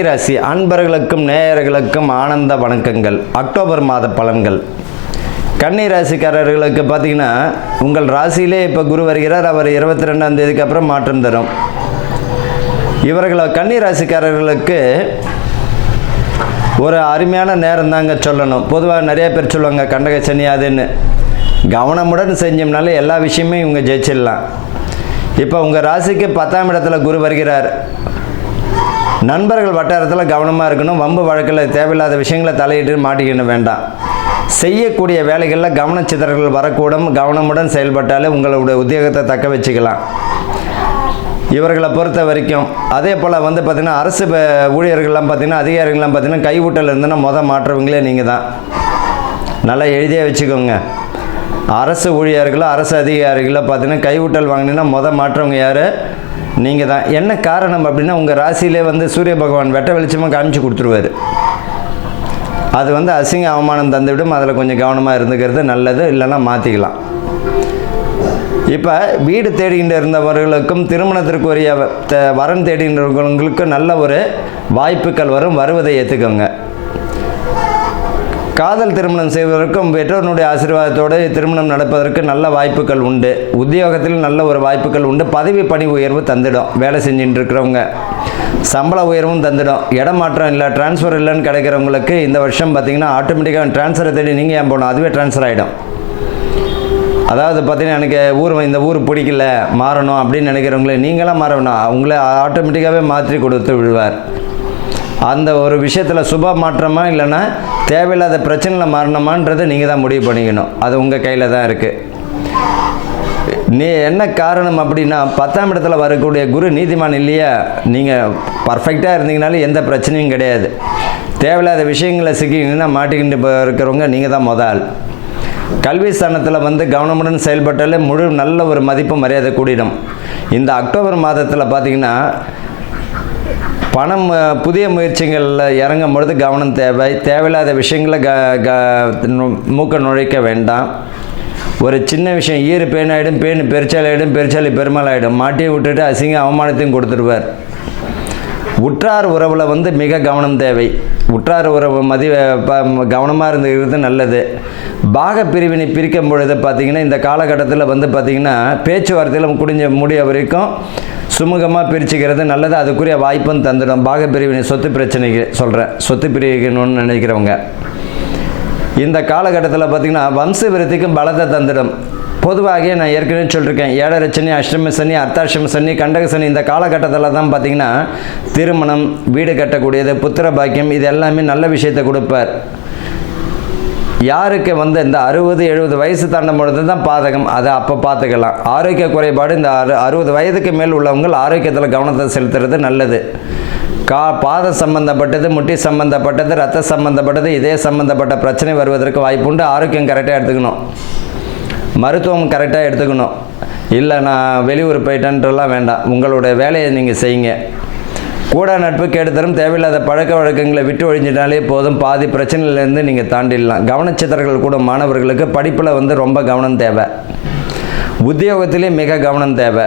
கன்னிராசி அன்பர்களுக்கும் நேயர்களுக்கும் ஆனந்த வணக்கங்கள். அக்டோபர் மாத பலன்கள். கன்னிராசிக்காரர்களுக்கு பார்த்தீங்கன்னா உங்கள் ராசியிலே இப்போ குரு வருகிறார். அவர் 22ஆம் தேதிக்கு அப்புறம் மாற்றம் தரும். இவர்களை கன்னிராசிக்காரர்களுக்கு ஒரு அருமையான நேரம் தாங்க சொல்லணும். பொதுவாக நிறைய பேர் சொல்லுவாங்க கண்டக சனி அதுன்னு. கவனமுடன் செஞ்சோம்னாலே எல்லா விஷயமே இவங்க ஜெயிச்சிடலாம். இப்போ உங்கள் ராசிக்கு 10ஆம் இடத்துல குரு வருகிறார். நண்பர்கள் வட்டாரத்தில் கவனமாக இருக்கணும். வம்பு வழக்கில் தேவையில்லாத விஷயங்களை தலையிட்டு மாட்டிக்கணும் வேண்டாம். செய்யக்கூடிய வேலைகளில் கவனச்சிதறல்கள் வரக்கூடும். கவனமுடன் செயல்பட்டாலே உங்களுடைய உத்தியோகத்தை தக்க வச்சுக்கலாம். இவர்களை பொறுத்த வரைக்கும் அதே போல் பார்த்திங்கன்னா அரசு ஊழியர்கள்லாம் பார்த்திங்கன்னா அதிகாரிகள்லாம் பார்த்திங்கன்னா கைவிட்டல் இருந்ததுன்னா மாற்றவங்களே நீங்கள் தான். நல்லா எழுதியே வச்சுக்கோங்க. அரசு ஊழியர்களோ அரசு அதிகாரிகளோ பார்த்திங்கன்னா கைவிட்டல் வாங்கினீங்கன்னா மாற்றவங்க யார்? நீங்கள் தான். என்ன காரணம் அப்படின்னா உங்கள் ராசியிலே சூரிய பகவான் வெட்ட வெளிச்சமாக காமிச்சு கொடுத்துருவார். அது அசிங்க அவமானம் தந்துவிடும். அதில் கொஞ்சம் கவனமாக இருந்துக்கிறது நல்லது. இல்லைன்னா மாற்றிக்கலாம். இப்போ வீடு தேடிகிட்டு இருந்தவர்களுக்கும் திருமணத்திற்கு உரிய வரன் தேடிகின்றவர்களுக்கும் நல்ல ஒரு வாய்ப்புகள் வரும். வருவதை ஏற்றுக்கோங்க. காதல் திருமணம் செய்வதற்கும் பெற்றோருடைய ஆசீர்வாதத்தோடு திருமணம் நடப்பதற்கு நல்ல வாய்ப்புகள் உண்டு. உத்தியோகத்தில் நல்ல ஒரு வாய்ப்புகள் உண்டு. பதவி பணி உயர்வு தந்துடும். வேலை செஞ்சுட்டு இருக்கிறவங்க சம்பள உயர்வும் தந்துடும். இடமாற்றம் இல்லை, டிரான்ஸ்ஃபர் இல்லைன்னு கிடைக்கிறவங்களுக்கு இந்த வருஷம் பார்த்திங்கன்னா ஆட்டோமேட்டிக்காக டிரான்ஸ்ஃபரை தேடி நீங்கள் ஏன் போகணும், அதுவே டிரான்ஸ்ஃபர் ஆகிடும். அதாவது பார்த்திங்கன்னா எனக்கு இந்த ஊர் பிடிக்கல மாறணும் அப்படின்னு நினைக்கிறவங்களே நீங்களாம் மாறணும். அவங்களே ஆட்டோமேட்டிக்காகவே மாற்றி கொடுத்து விடுவார். அந்த ஒரு விஷயத்தில் சுப மாற்றமா இல்லைன்னா தேவையில்லாத பிரச்சனையில் மாறணுமான்றதை நீங்கள் தான் முடிவு பண்ணிக்கணும். அது உங்கள் கையில் தான் இருக்குது. என்ன காரணம் அப்படின்னா 10ஆம் இடத்துல வரக்கூடிய குரு நீதிமான் இல்லையா? நீங்கள் பர்ஃபெக்டாக இருந்தீங்கனாலும் எந்த பிரச்சனையும் கிடையாது. தேவையில்லாத விஷயங்களை சிக்கிங்கன்னா மாட்டிக்கிட்டு இருக்கிறவங்க நீங்கள் தான் முதல். கல்வி ஸ்தானத்தில் கவனமுடன் செயல்பட்டாலே நல்ல ஒரு மதிப்பு மரியாதை கூடிடும். இந்த அக்டோபர் மாதத்தில் பார்த்திங்கன்னா பணம் புதிய முயற்சிகளில் இறங்கும் பொழுது கவனம் தேவை. தேவையில்லாத விஷயங்களை மூக்க நுழைக்க வேண்டாம். ஒரு சின்ன விஷயம் ஈறு பேனாயிடும், பேன் பெருச்சாலாயிடும், பெருச்சாலி பெருமாளாயிடும். மாட்டியை விட்டுட்டு அசிங்க அவமானத்தையும் கொடுத்துருவார். உற்றார் உறவில் மிக கவனம் தேவை. உற்றார் உறவு கவனமாக இருந்துக்கிறது நல்லது. பாக பிரிவினை பிரிக்கும் பொழுது பார்த்திங்கன்னா இந்த காலகட்டத்தில் பார்த்திங்கன்னா பேச்சுவார்த்தையில் முடிய வரைக்கும் சுமூகமாக பிரிச்சுக்கிறது நல்லது. அதுக்குரிய வாய்ப்பும் தந்துடும். பாக பிரிவினை சொத்து பிரச்சனைக்கு சொல்கிறேன். சொத்து பிரிவிக்கணும்னு நினைக்கிறவங்க இந்த காலகட்டத்தில் பார்த்திங்கன்னா வம்ச விருத்திக்கும் பலத்தை தந்துடும். பொதுவாக நான் ஏற்கனவே சொல்லியிருக்கேன், 7 சனி, அஷ்டம சனி, அர்த்தாஷ்டம சனி, கண்டக சனி இந்த காலகட்டத்தில் தான் பார்த்திங்கன்னா திருமணம், வீடு கட்டக்கூடியது, புத்திர பாக்கியம் இது எல்லாமே நல்ல விஷயத்தை கொடுப்பார். யாருக்கு இந்த 60-70 வயசு தாண்டும் பொழுது தான் பாதகம், அதை அப்போ பார்த்துக்கலாம். ஆரோக்கிய குறைபாடு இந்த 60 வயதுக்கு மேல் உள்ளவங்க ஆரோக்கியத்தில் கவனத்தை செலுத்துறது நல்லது. பாதம் சம்பந்தப்பட்டது, முட்டி சம்பந்தப்பட்டது, ரத்த சம்பந்தப்பட்டது, இதய சம்பந்தப்பட்ட பிரச்சனை வருவதற்கு வாய்ப்பு உண்டு. ஆரோக்கியம் கரெக்டாக எடுத்துக்கணும். மருத்துவம் கரெக்டாக எடுத்துக்கணும். இல்லை நான் வெளியூர் போயிட்டேன்றலாம் வேண்டாம். உங்களுடைய வேலையை நீங்கள் செய்யுங்க. கூட நட்பு கேடு தரும். தேவையில்லாத பழக்க வழக்கங்களை விட்டு ஒழிஞ்சிட்டாலே போதும். பாதி பிரச்சனையிலேருந்து நீங்கள் தாண்டிடலாம். கவனச்சிதறல்கள் கூட மாணவர்களுக்கு படிப்பில் ரொம்ப கவனம் தேவை. உத்தியோகத்திலே மிக கவனம் தேவை.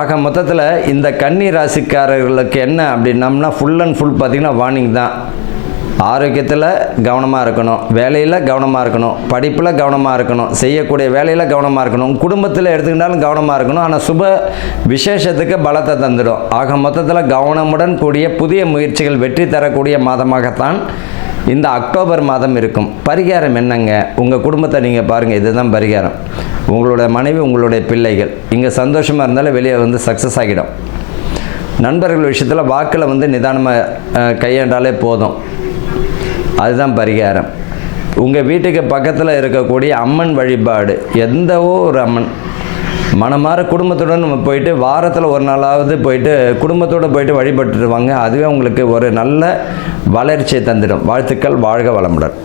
ஆக மொத்தத்தில் இந்த கன்னி ராசிக்காரர்களுக்கு என்ன அப்படின்னம்னா ஃபுல் அண்ட் ஃபுல் பார்த்திங்கன்னா வார்னிங் தான். ஆரோக்கியத்தில் கவனமாக இருக்கணும், வேலையில் கவனமாக இருக்கணும், படிப்பில் கவனமாக இருக்கணும், செய்யக்கூடிய வேலையில் கவனமாக இருக்கணும், குடும்பத்தில் எடுத்துக்கிட்டாலும் கவனமாக இருக்கணும். ஆனால் சுப விசேஷத்துக்கு பலத்தை தந்துடும். ஆக மொத்தத்தில் கவனமுடன் கூடிய புதிய முயற்சிகள் வெற்றி தரக்கூடிய மாதமாகத்தான் இந்த அக்டோபர் மாதம் இருக்கும். பரிகாரம் என்னங்க? உங்கள் குடும்பத்தை நீங்கள் பாருங்கள். இதுதான் பரிகாரம். உங்களுடைய மனைவி, உங்களுடைய பிள்ளைகள் இங்கே சந்தோஷமாக இருந்தாலும் வெளியே சக்ஸஸ் ஆகிடும். நண்பர்கள் விஷயத்தில் வாக்கில் நிதானமாக கையாண்டாலே போதும். அதுதான் பரிகாரம். உங்கள் வீட்டுக்கு பக்கத்தில் இருக்கக்கூடிய அம்மன் வழிபாடு, எந்த ஒரு அம்மன் மனமாற குடும்பத்துடன் நம்ம போயிட்டு வாரத்தில் ஒரு நாளாவது போயிட்டு குடும்பத்தோடு போயிட்டு வழிபட்டுருவாங்க. அதுவே உங்களுக்கு ஒரு நல்ல வளர்ச்சியை தந்துடும். வாழ்த்துக்கள். வாழ்க வளமுடன்.